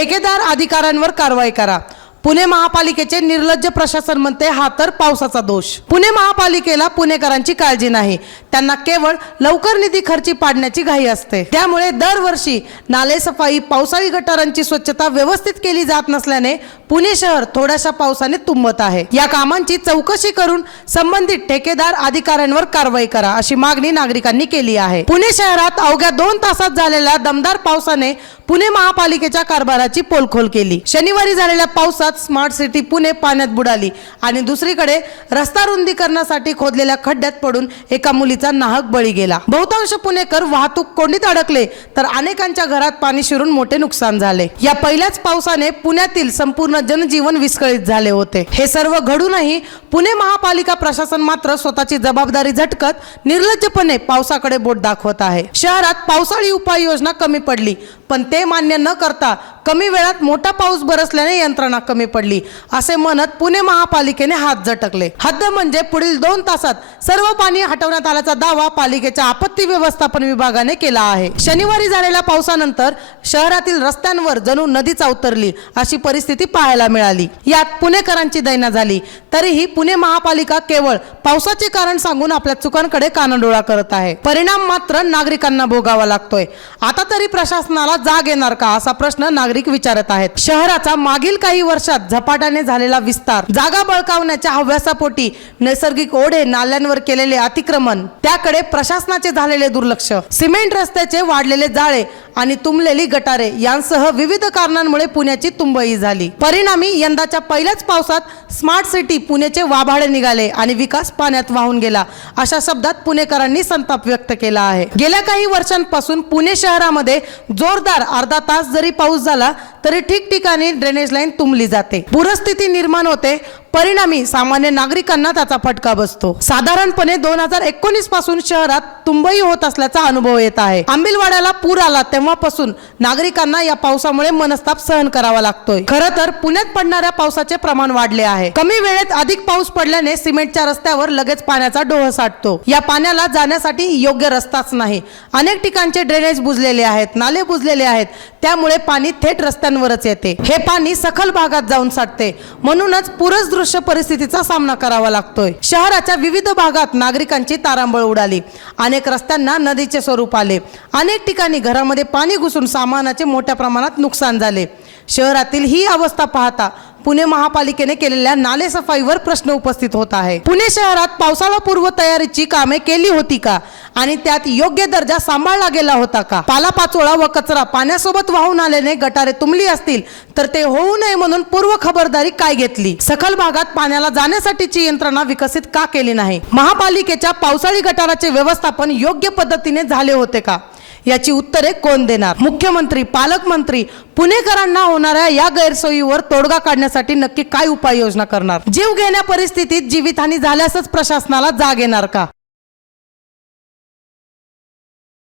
ठेकेदार अधिकाऱ्यांवर कारवाई करा. पुणे महापालिकेचे निर्लज्ज प्रशासन म्हणते हा तर पावसाचा दोष. पुणे महापालिकेला पुणेकरांची काळजी नाही. त्यांना केवळ लवकर निधी खर्ची पाडण्याची घाई असते. त्यामुळे दरवर्षी नाले सफाई पावसाळी गटारांची स्वच्छता व्यवस्थित केली जात नसल्याने पुणे शहर थोड्याशा पावसाने तुंबत आहे. या कामांची चौकशी करून संबंधित ठेकेदार अधिकाऱ्यांवर कारवाई करा अशी मागणी नागरिकांनी केली आहे. पुणे शहरात अवघ्या दोन तासात झालेल्या दमदार पावसाने पुणे महापालिकेच्या कारभाराची पोलखोल केली. शनिवारी झालेल्या पावसात स्मार्ट सिटी पुणे पाण्यात बुडाली आणि दुसरीकडे रस्ता रुंदीकरणासाठी खोदलेल्या खड्ड्यात पडून एका मुलीचा नाहक बळी गेला. बहुतांश पुणेकर वाहतूक कोंडीत अडकले तर अनेकांच्या घरात पाणी शिरून मोठे नुकसान झाले. या पहिल्याच पावसाने पुण्यातील संपूर्ण जनजीवन विस्कळीत झाले होते. हे सर्व घडूनही पुणे महापालिका प्रशासन मात्र स्वतःची जबाबदारी झटकत निर्लज्जपणे पावसाकडे बोट दाखवत आहे. शहरात पावसाळी उपाययोजना कमी पडली पण ते मान्य न करता कमी वेळात मोठा पाऊस बरसल्याने यंत्रणा कमी पडली. असे म्हणत पुणे महापालिकेने हात झटकले. हद्द म्हणजे पुढील दोन तासात सर्व पाणी हटवण्यात आल्याचा दावा पालिकेच्या आपत्ती व्यवस्थापन विभागाने केला आहे. शनिवारी झालेल्या पावसानंतर शहरातील रस्त्यांवर जणू नदीचा उतरली अशी परिस्थिती पाहायला मिळाली. यात पुणेकरांची दैना झाली. तरीही पुणे महापालिका केवळ पावसाचे कारण सांगून आपल्या चुकांकडे कानडोळा करत आहे. परिणाम मात्र नागरिकांना भोगावा लागतोय. आता तरी प्रशासनाला जाग येणार का असा प्रश्न नागरिक विचारत आहेत. शहराचा मागील काही वर्षात झपाट्याने झालेला विस्तार जागा बळकावण्याच्या हव्यासापोटी नैसर्गिक ओढे नाल्यांवर केलेले अतिक्रमण त्याकडे प्रशासनाचे झालेले दुर्लक्ष सिमेंट रस्त्याचे वाढलेले जाळे आणि तुंबलेली गटारे यांसह विविध कारणांमुळे पुण्याची तुंबई झाली. परिणामी यंदाच्या पहिल्याच पावसात स्मार्ट सिटी पुण्याचे वाभाडे निघाले आणि विकास पाण्यात वाहून गेला अशा शब्दात पुणेकरांनी संताप व्यक्त केला आहे. गेल्या काही वर्षांपासून पुणे शहरामध्ये जोरदार अर्धा तास जरी पाऊस झाला तरी ठिकठिकाणी ड्रेनेज लाईन तुंबली जाते. पूरस्थिती निर्माण होते परिणामी सामान्य नागरिकांना त्याचा फटका बसतो. साधारणपणे दोन हजार एकोणीसपासून शहरात तुंबई होत असल्याचा अनुभव येत आहे. आंबिलवाड्याला पूर आला तेव्हापासून नागरिकांना या पावसामुळे मनस्ताप सहन करावा लागतोय. खरं तर पुण्यात पडणाऱ्या पावसाचे प्रमाण वाढले आहे. कमी वेळेत अधिक पाऊस पडल्याने सिमेंटच्या रस्त्यावर लगेच पाण्याचा डोह साठतो. या पाण्याला जाण्यासाठी योग्य रस्ताच नाही. अनेक ठिकाणचे ड्रेनेज बुजलेले आहेत नाले बुजलेले आहेत. त्यामुळे पाणी थेट रस्त्यांवरच येते. हे पाणी सखल भागात जाऊन साठते. म्हणूनच पूरच दृश्य परिस्थितीचा सामना करावा लागतोय. शहराच्या विविध भागात नागरिकांची तारांबळ उडाली. अनेक रस्त्यांना नदीचे स्वरूप आले. अनेक ठिकाणी घरामध्ये पाणी घुसून सामानाचे मोठ्या प्रमाणात नुकसान झाले. शहरातील ही अवस्था पाहता पुणे महापालिकेने केलेल्या नालेसफाईवर प्रश्न उपस्थित होत आहे. पुणे शहरात पावसाळा पूर्व तयारीची कामे केली होती का? आणि त्यात योग्य दर्जा सांभाळला गेला होता का? पालापाचोळा व कचरा पाण्यासोबत वाहून आल्याने गटारे तुंबली असतील तर ते होऊ नये म्हणून पूर्व खबरदारी काय घेतली? सखल भागात पाण्याला जाण्यासाठीची यंत्रणा विकसित का केली नाही? महापालिकेच्या पावसाळी गटाराचे व्यवस्थापन योग्य पद्धतीने झाले होते का? याची उत्तरे कोण देणार? मुख्यमंत्री पालकमंत्री पुणेकरांना होणाऱ्या या गैरसोयीवर तोडगा काढण्यासाठी नक्की काय उपाययोजना करणार? जीव घेण्या परिस्थितीत जीवितहानी झाल्यासच प्रशासनाला जाग येणार का?